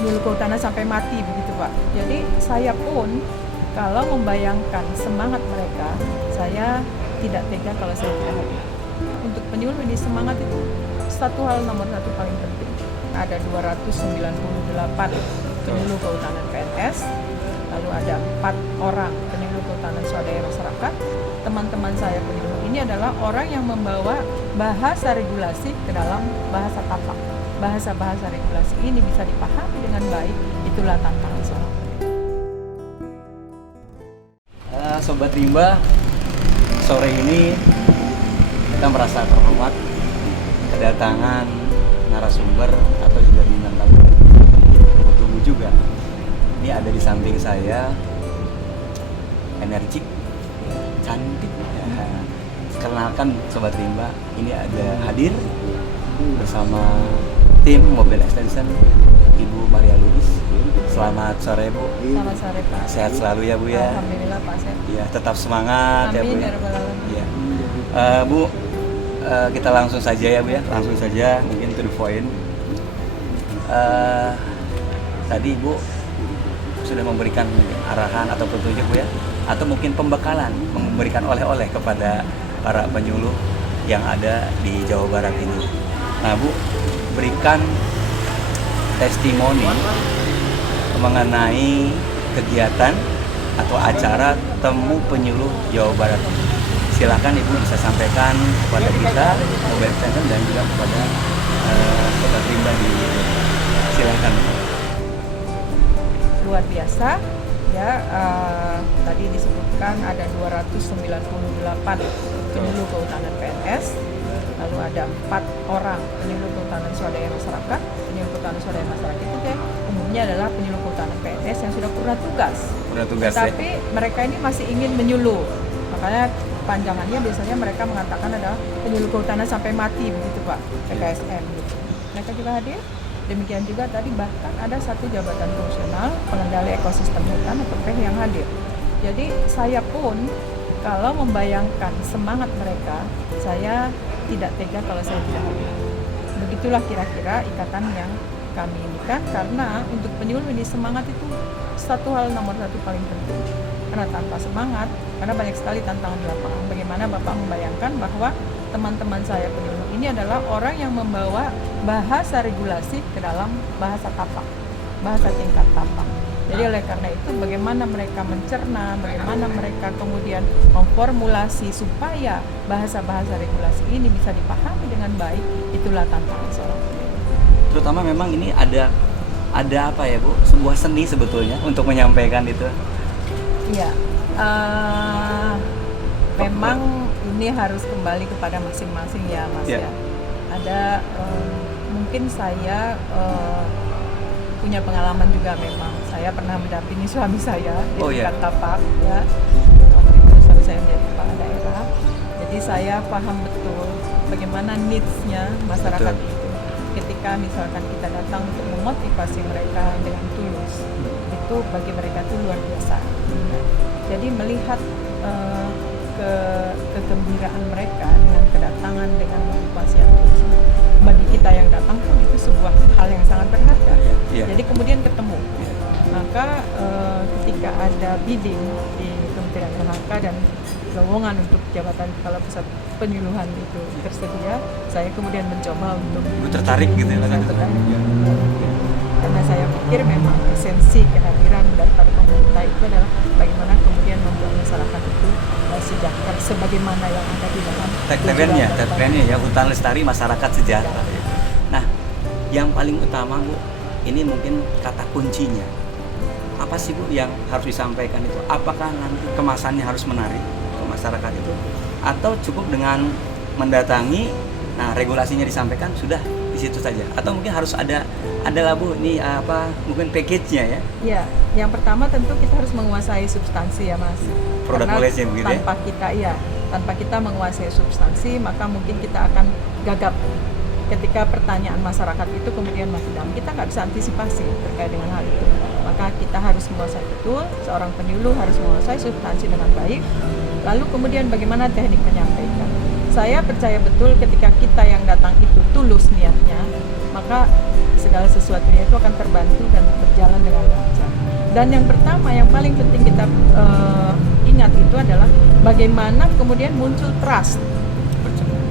penyuluh kehutanan sampai mati begitu Pak. Jadi saya pun kalau membayangkan semangat mereka, saya tidak tega kalau saya tidak hadir. Untuk penyuluh ini semangat itu satu hal nomor satu paling penting. Ada 298 penyuluh kehutanan PNS, lalu ada 4 orang penyuluh kehutanan swadaya masyarakat. Teman-teman saya penyuluh ini adalah orang yang membawa bahasa regulasi ke dalam bahasa tapak. Bahasa-bahasa regulasi ini bisa dipahami dengan baik, itulah tantangan seorang penyuluh. Sobat Rimba, sore ini kita merasa terhormat kedatangan narasumber atau juga bintang tamu tunggu juga. Ini ada di samping saya, energik, cantik. Ya. Kenalkan Sobat Rimba, ini ada hadir bersama tim Mobil Extension Ibu Maria Lubis. Selamat sore Bu. Selamat sore Pak. Sehat selalu ya Bu ya. Alhamdulillah Pak Sep. Iya, tetap semangat. Amin ya Bu. ya Rabbal Alamin. Iya. Bu, kita langsung saja ya Bu ya. Langsung saja mungkin to the point. Tadi Bu sudah memberikan arahan atau petunjuk Bu ya, atau mungkin pembekalan, memberikan oleh-oleh kepada para penyuluh yang ada di Jawa Barat ini. Nah Bu, berikan testimoni mengenai kegiatan atau acara Temu Penyuluh Jawa Barat. Silakan Ibu bisa sampaikan kepada kita, Mobil Extension dan juga kepada Sobat Rimba di silakan. Luar biasa ya, tadi disebutkan ada 298 penyuluh kehutanan PNS, lalu ada 4 orang penyuluh kehutanan swadaya masyarakat. Penyuluh kehutanan swadaya masyarakat itu kan umumnya adalah penyuluh kehutanan PNS yang sudah purna tugas. Tapi mereka ini masih ingin menyuluh, makanya panjangannya biasanya mereka mengatakan adalah penyuluh kehutanan sampai mati begitu Pak, PKSM gitu. Mereka juga hadir. Demikian juga tadi bahkan ada satu jabatan fungsional pengendali ekosistem hutan atau PEH yang hadir. Jadi saya pun kalau membayangkan semangat mereka, saya tidak tega kalau saya tidak hadir. Begitulah kira-kira ikatan yang kami inikan, karena untuk penyuluh ini semangat itu satu hal nomor satu paling penting. Karena tanpa semangat, karena banyak sekali tantangan di lapangan. Bagaimana Bapak membayangkan bahwa teman-teman saya penyuluh ini adalah orang yang membawa bahasa regulasi ke dalam bahasa tapak, bahasa tingkat tapak. Jadi oleh karena itu bagaimana mereka mencerna, bagaimana mereka kemudian memformulasi supaya bahasa-bahasa regulasi ini bisa dipahami dengan baik, itulah tantangan seorang penyuluh. Terutama memang ini ada apa ya Bu, sebuah seni sebetulnya untuk menyampaikan itu. Iya, memang ini harus kembali kepada masing-masing ya Mas ya. Ada mungkin saya punya pengalaman juga, memang saya pernah mendampingi suami saya di tingkat tapak ya. Waktu itu suami saya menjadi kepala daerah, jadi saya paham betul bagaimana needs-nya masyarakat itu. Ketika misalkan kita datang untuk memotivasi mereka dengan tulus, itu bagi mereka itu luar biasa. Jadi melihat kegembiraan mereka dengan kedatangan, dengan motivasi yang tulus, bagi kita yang datang pun itu sebuah hal yang sangat berharga. Jadi kemudian ketemu, maka ketika ada bidding di Kementerian LHK dan lowongan untuk jabatan kepala pusat penyuluhan itu tersedia, saya kemudian mencoba untuk tertarik gitu ya. Karena saya pikir memang esensi kehadiran daripada pemerintah itu adalah bagaimana kemudian membuat masyarakat itu sejahtera sebagaimana yang ada di dalam tagline-nya ya, hutan lestari masyarakat sejahtera. Nah, yang paling utama Bu, ini mungkin kata kuncinya apa sih Bu yang harus disampaikan itu? Apakah nanti kemasannya harus menarik ke masyarakat itu, atau cukup dengan mendatangi, nah regulasinya disampaikan sudah di situ saja, atau mungkin harus ada lah Bu, ini apa mungkin package-nya ya? Iya, yang pertama tentu kita harus menguasai substansi ya Mas. Produk knowledge-nya begitu ya? Tanpa kita menguasai substansi, maka mungkin kita akan gagap ketika pertanyaan masyarakat itu kemudian masih dalam. Kita nggak bisa antisipasi terkait dengan hal itu. Maka kita harus menguasai betul, seorang penyuluh harus menguasai substansi dengan baik. Lalu kemudian bagaimana teknik menyampaikan. Saya percaya betul ketika kita yang datang itu tulus niatnya, maka segala sesuatunya itu akan terbantu dan berjalan dengan lancar. Dan yang pertama, yang paling penting kita ingat itu adalah bagaimana kemudian muncul trust,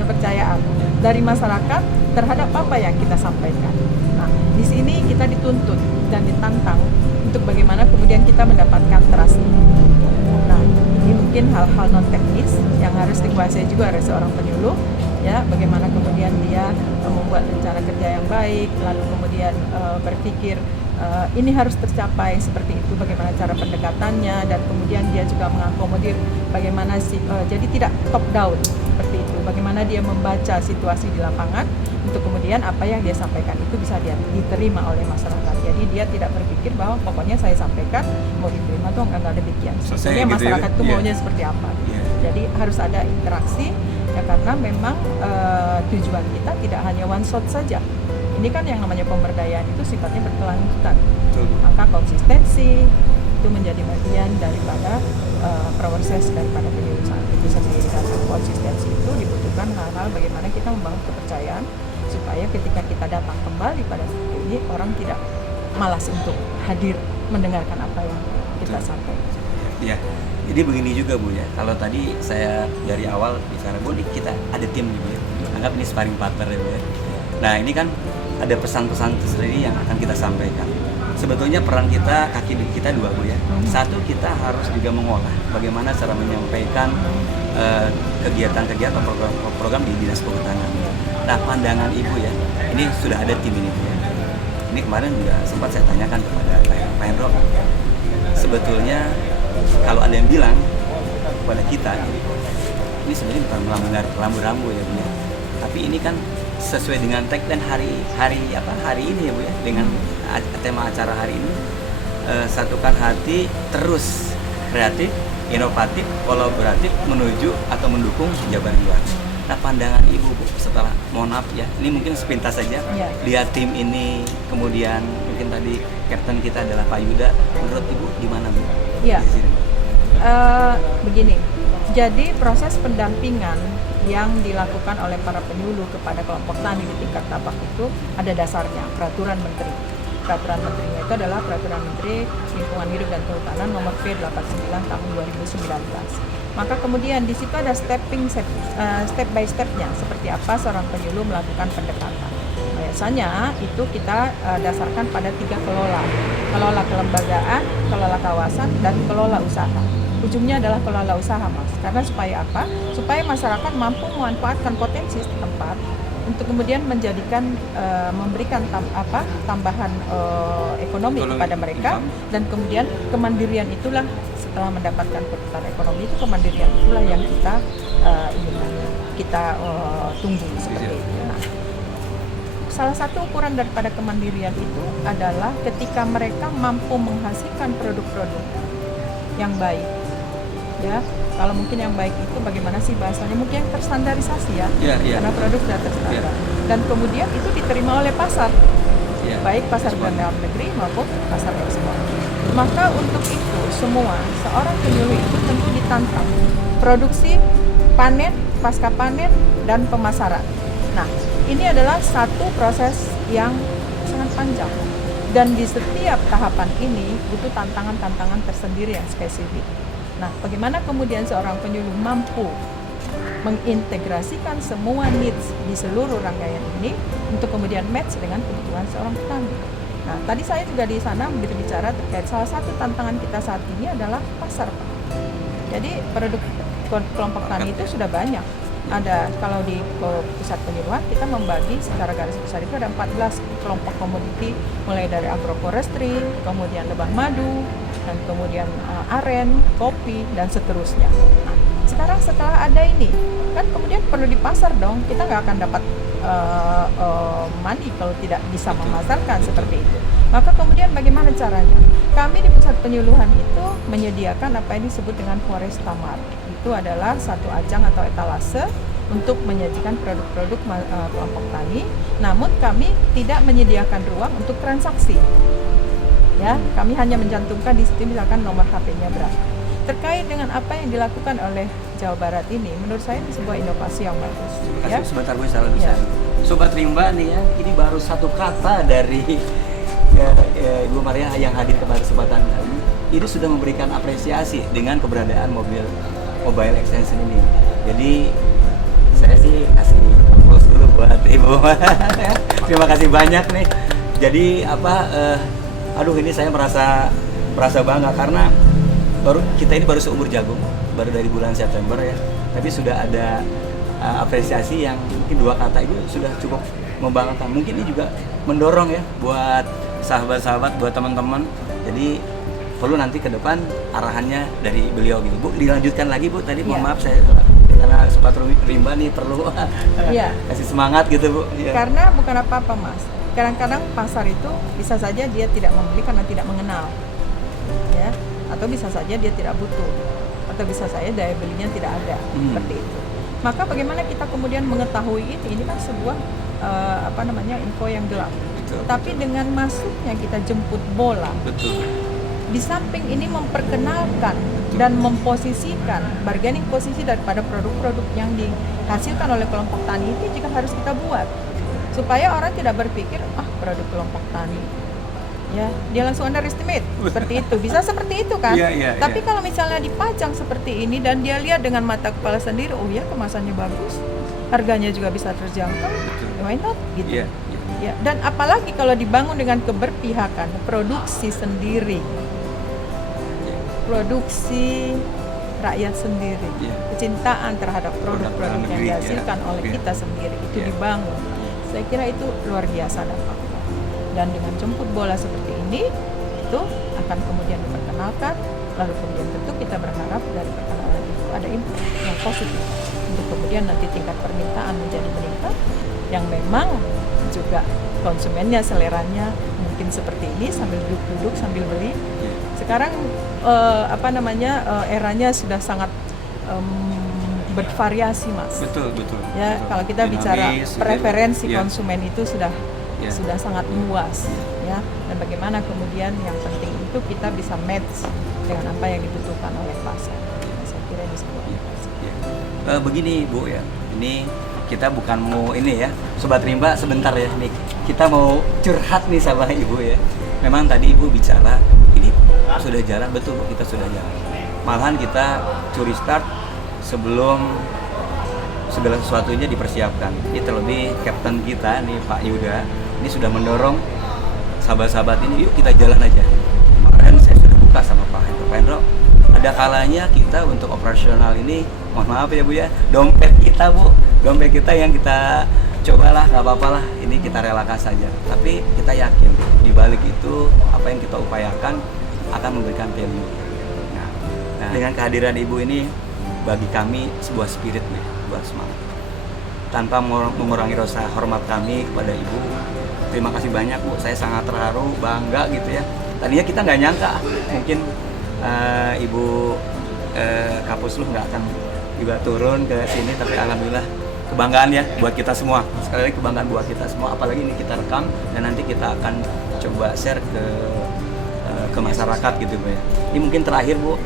kepercayaan dari masyarakat terhadap apa yang kita sampaikan. Nah, di sini kita dituntut dan ditantang untuk bagaimana kemudian kita mendapatkan trust. Nah, ini mungkin hal-hal non teknis yang harus dikuasai juga oleh seorang penyuluh, ya, bagaimana kemudian dia membuat rencana kerja yang baik, lalu kemudian berpikir ini harus tercapai seperti itu, bagaimana cara pendekatannya, dan kemudian dia juga mengakomodir bagaimana jadi tidak top down seperti itu, bagaimana dia membaca situasi di lapangan untuk kemudian apa yang dia sampaikan itu bisa diterima oleh masyarakat. Jadi dia tidak berpikir bahwa pokoknya saya sampaikan mau diterima tuh enggak demikian. Sebetulnya gitu masyarakat itu maunya seperti apa. Jadi harus ada interaksi ya, karena memang tujuan kita tidak hanya one shot saja. Ini kan yang namanya pemberdayaan itu sifatnya berkelanjutan. Maka konsistensi itu menjadi bagian daripada proses daripada penyuluhan itu sendiri. Dan konsistensi itu dibutuhkan hal-hal bagaimana kita membangun kepercayaan supaya ketika kita datang kembali pada seperti ini, orang tidak malas untuk hadir mendengarkan apa yang kita sampaikan. Ya, jadi begini juga Bu ya. Kalau tadi saya dari awal bicara Bu, kita ada tim nih Bu ya. Anggap ini sparring partner ya Bu ya. Nah ini kan ada pesan-pesan tersendiri yang akan kita sampaikan. Sebetulnya peran kita, kaki kita dua Bu ya. Satu, kita harus juga mengolah bagaimana cara menyampaikan kegiatan-kegiatan program di Dinas Kehutanan. Nah pandangan Ibu ya, ini sudah ada tim ini Bu ya. Ini kemarin juga sempat saya tanyakan kepada Pak Hendro, sebetulnya kalau ada yang bilang kepada kita, ini sebenarnya bukan melanggar rambu-rambu ya Bu ya. Tapi ini kan sesuai dengan tagline hari ini ya Bu ya, dengan tema acara hari ini, satukan hati, terus kreatif, inovatif, kolaboratif menuju atau mendukung Jabar Juara. Nah pandangan Ibu Bu, setelah mohon maaf ya, ini mungkin sepintas saja lihat tim ini, kemudian mungkin tadi kapten kita adalah Pak Yuda, menurut Ibu gimana Bu? Iya, begini, jadi proses pendampingan yang dilakukan oleh para penyuluh kepada kelompok tani di tingkat tapak itu ada dasarnya, peraturan menteri. Peraturan menterinya itu adalah Peraturan Menteri Lingkungan Hidup dan Kehutanan nomor P89 tahun 2019. Maka kemudian di situ ada step by stepnya, seperti apa seorang penyuluh melakukan pendekatan. Biasanya itu kita dasarkan pada 3 kelola. Kelola kelembagaan, kelola kawasan, dan kelola usaha. Ujungnya adalah kelola usaha, Mas. Karena supaya apa? Supaya masyarakat mampu memanfaatkan potensi tempat untuk kemudian menjadikan memberikan tambahan ekonomi kepada mereka, dan kemudian kemandirian itulah setelah mendapatkan perputaran ekonomi itu, kemandirian itulah yang kita tunggu seperti itu. Nah, salah satu ukuran daripada kemandirian itu adalah ketika mereka mampu menghasilkan produk-produk yang baik. Ya, kalau mungkin yang baik itu bagaimana sih bahasanya, mungkin yang terstandarisasi ya, karena produk sudah terstandar, dan kemudian itu diterima oleh pasar, baik pasar dalam negeri maupun pasar ekspor. Maka untuk itu semua seorang penyuluh itu tentu ditantang produksi, panen, pasca panen, dan pemasaran. Nah, ini adalah satu proses yang sangat panjang, dan di setiap tahapan ini butuh tantangan-tantangan tersendiri yang spesifik. Nah, bagaimana kemudian seorang penyuluh mampu mengintegrasikan semua needs di seluruh rangkaian ini untuk kemudian match dengan kebutuhan seorang petani. Nah, tadi saya juga di sana berbicara terkait salah satu tantangan kita saat ini adalah pasar. Jadi produk kelompok tani itu sudah banyak. Ada, kalau di pusat penyuluhan kita membagi secara garis besar itu ada 14 kelompok komoditi, mulai dari agroforestry, kemudian lebah madu, dan kemudian aren, kopi, dan seterusnya. Nah, sekarang setelah ada ini, kan kemudian perlu dipasar dong. Kita nggak akan dapat money kalau tidak bisa memasarkan seperti itu. Maka kemudian bagaimana caranya? Kami di pusat penyuluhan itu menyediakan apa yang disebut dengan Foresta Mart. Itu adalah satu ajang atau etalase untuk menyajikan produk-produk kelompok tani. Namun kami tidak menyediakan ruang untuk transaksi. Ya, kami hanya mencantumkan di situ misalkan nomor HP-nya berapa. Terkait dengan apa yang dilakukan oleh Jawa Barat ini, menurut saya ini sebuah inovasi yang bagus. Ya. Sebentar Bu, saya Sobat Rimba nih ya, ini baru satu kata dari Ibu Maria yang hadir pada kesempatan kali ini. Ini sudah memberikan apresiasi dengan keberadaan mobile extension ini. Jadi saya sih kasih applause dulu buat Ibu. Terima kasih banyak nih. Jadi aduh ini saya merasa bangga karena kita ini baru seumur jagung, baru dari bulan September ya. Tapi sudah ada apresiasi yang mungkin 2 kata itu sudah cukup membanggakan. Mungkin ini juga mendorong ya buat sahabat-sahabat, buat teman-teman. Jadi perlu nanti ke depan arahannya dari beliau gitu. Bu, dilanjutkan lagi Bu. Tadi mohon maaf saya karena Sobat Rimba nih perlu kasih semangat gitu Bu. Ya. Karena bukan apa-apa Mas. Kadang-kadang pasar itu bisa saja dia tidak membeli karena tidak mengenal, ya, atau bisa saja dia tidak butuh, atau bisa saja daya belinya tidak ada, seperti itu. Maka bagaimana kita kemudian mengetahui ini kan sebuah info yang gelap. Betul. Tapi dengan masuknya kita jemput bola, Betul. di samping ini memperkenalkan dan memposisikan bargaining posisi daripada produk-produk yang dihasilkan oleh kelompok tani itu juga harus kita buat supaya orang tidak berpikir produk kelompok tani ya dia langsung underestimate seperti itu, bisa seperti itu kan. Tapi kalau misalnya dipajang seperti ini dan dia lihat dengan mata kepala sendiri, oh ya kemasannya bagus, harganya juga bisa terjangkau, why not gitu. Ya, dan apalagi kalau dibangun dengan keberpihakan, produksi sendiri, produksi rakyat sendiri, kecintaan terhadap produk-produk yang dihasilkan oleh kita sendiri itu dibangun. Saya kira itu luar biasa dampaknya. Dan dengan jemput bola seperti ini, itu akan kemudian diperkenalkan, lalu kemudian tentu kita berharap dari perkenalan itu ada impact yang positif untuk kemudian nanti tingkat permintaan menjadi meningkat, yang memang juga konsumennya seleranya mungkin seperti ini sambil duduk-duduk sambil beli. Sekarang eranya sudah sangat bervariasi Mas. Betul. Ya, kalau kita bicara preferensi konsumen itu sudah sangat luas ya. Dan bagaimana kemudian yang penting itu kita bisa match dengan apa yang dibutuhkan oleh pasar. Saya kira ini sebuah begini Bu ya. Ini kita bukan mau ini ya, Sobat Rimba sebentar ya nih. Kita mau curhat nih sama Ibu ya. Memang tadi Ibu bicara ini sudah jalan, betul Bu, kita sudah jalan. Malahan kita curi start sebelum segala sesuatunya dipersiapkan. Ini terlebih Kapten kita nih Pak Yuda ini sudah mendorong sahabat-sahabat ini, yuk kita jalan aja. Kemarin saya sudah buka sama Pak Hendro, ada kalanya kita untuk operasional ini, mohon maaf ya Bu ya, dompet kita yang kita cobalah, nggak apa-apa lah, ini kita relakan saja. Tapi kita yakin di balik itu apa yang kita upayakan akan memberikan value. Nah, dengan kehadiran Ibu ini bagi kami sebuah spirit nih, buat semangat. Tanpa mengurangi rasa hormat kami kepada Ibu, terima kasih banyak Bu, saya sangat terharu, bangga gitu ya. Tadinya kita nggak nyangka mungkin Ibu Kapusluh nggak akan juga turun ke sini, tapi alhamdulillah kebanggaan ya buat kita semua. Sekali lagi kebanggaan buat kita semua, apalagi ini kita rekam dan nanti kita akan coba share ke masyarakat gitu Bu ya. Ini mungkin terakhir Bu,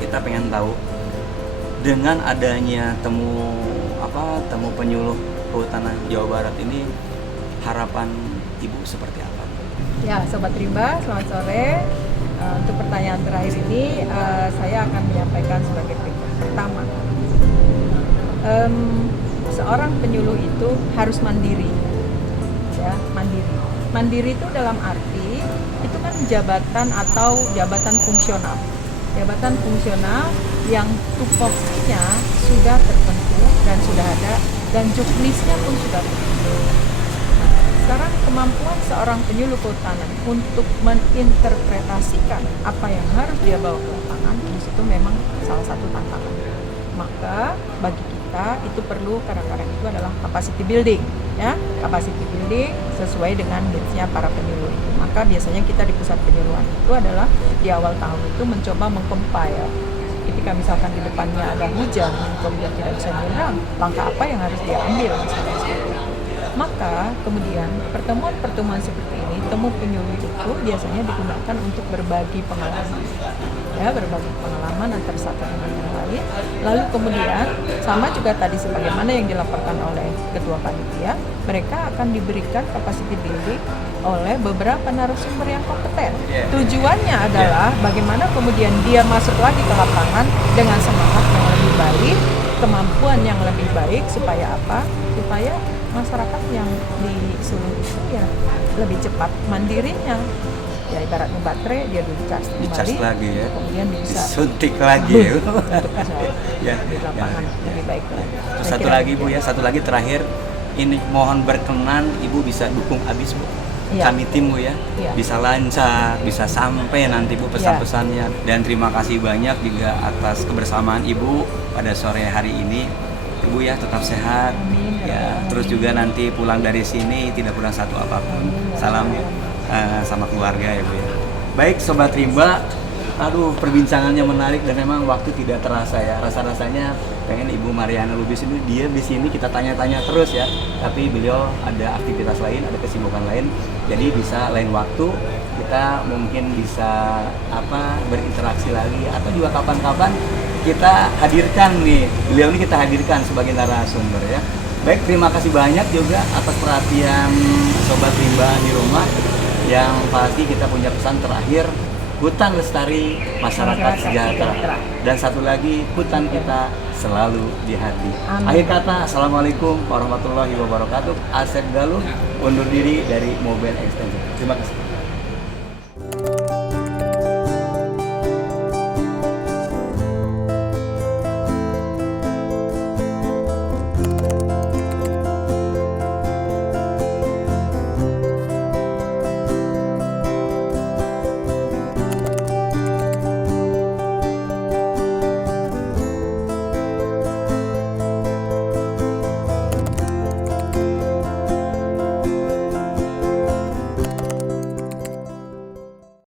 kita pengen tahu dengan adanya temu penyuluh kehutanan Jawa Barat ini, harapan Ibu seperti apa? Ya, Sobat Rimba, selamat sore. Untuk pertanyaan terakhir ini, saya akan menyampaikan sebagai berikut. Pertama, seorang penyuluh itu harus mandiri, ya, mandiri. Mandiri itu dalam arti itu kan jabatan atau jabatan fungsional. Jabatan fungsional yang tupoksinya sudah tertentu dan sudah ada, dan juknisnya pun sudah tertentu. Sekarang kemampuan seorang penyuluh kehutanan untuk menginterpretasikan apa yang harus dia bawa ke lapangan, di situ memang salah satu tantangan. Maka bagi kita itu perlu, kadang-kadang itu adalah capacity building, ya, capacity building sesuai dengan needs-nya para penyuluh itu. Maka biasanya kita di pusat penyuluhan itu adalah di awal tahun itu mencoba mengcompile. Ketika misalkan di depannya ada hujan, kemudian tidak bisa menyeberang, langkah apa yang harus dia ambil misalnya seperti itu. Maka kemudian pertemuan-pertemuan seperti ini, temu penyuluh itu biasanya digunakan untuk berbagi pengalaman, ya, berbagi pengalaman antara satu dengan yang lain. Lalu kemudian sama juga tadi sebagaimana yang dilaporkan oleh ketua panitia, mereka akan diberikan capacity building oleh beberapa narasumber yang kompeten. Tujuannya adalah bagaimana kemudian dia masuk lagi ke lapangan dengan semangat yang lebih baik, kemampuan yang lebih baik, supaya apa? Supaya masyarakat yang di Sulu itu ya lebih cepat mandirinya. Ya ibaratnya baterai dia dicas Dicas kembali, lagi ya, kemudian bisa disuntik lagi ya. untuk bisa Ya, di lapangan lebih baik lagi. Terus Saya satu kira lagi Bu demikian. ya, satu lagi terakhir, ini mohon berkenan Ibu bisa dukung abis Bu. Iya. Kami tim Bu ya, Iya. bisa lancar, bisa sampai nanti Bu pesan-pesannya. Dan terima kasih banyak juga atas kebersamaan Ibu pada sore hari ini. Ibu ya tetap sehat. Amin. Ya, terus juga nanti pulang dari sini tidak kurang satu apapun. Amin. Salam sama keluarga ya Bu ya. Baik Sobat Rimba, aduh perbincangannya menarik dan memang waktu tidak terasa ya. Rasa-rasanya pengen Ibu Mariana Lubis ini dia di sini kita tanya-tanya terus ya. Tapi beliau ada aktivitas lain, ada kesibukan lain. Jadi bisa lain waktu kita mungkin bisa berinteraksi lagi atau juga kapan-kapan kita hadirkan nih. Beliau ini kita hadirkan sebagai narasumber ya. Baik, terima kasih banyak juga atas perhatian Sobat Rimba di rumah. Yang pasti kita punya pesan terakhir, hutan lestari, masyarakat sejahtera. Dan satu lagi, hutan kita selalu di hati. Amin. Akhir kata, Assalamualaikum warahmatullahi wabarakatuh. Asep Galuh undur diri dari Mobile Extension. Terima kasih.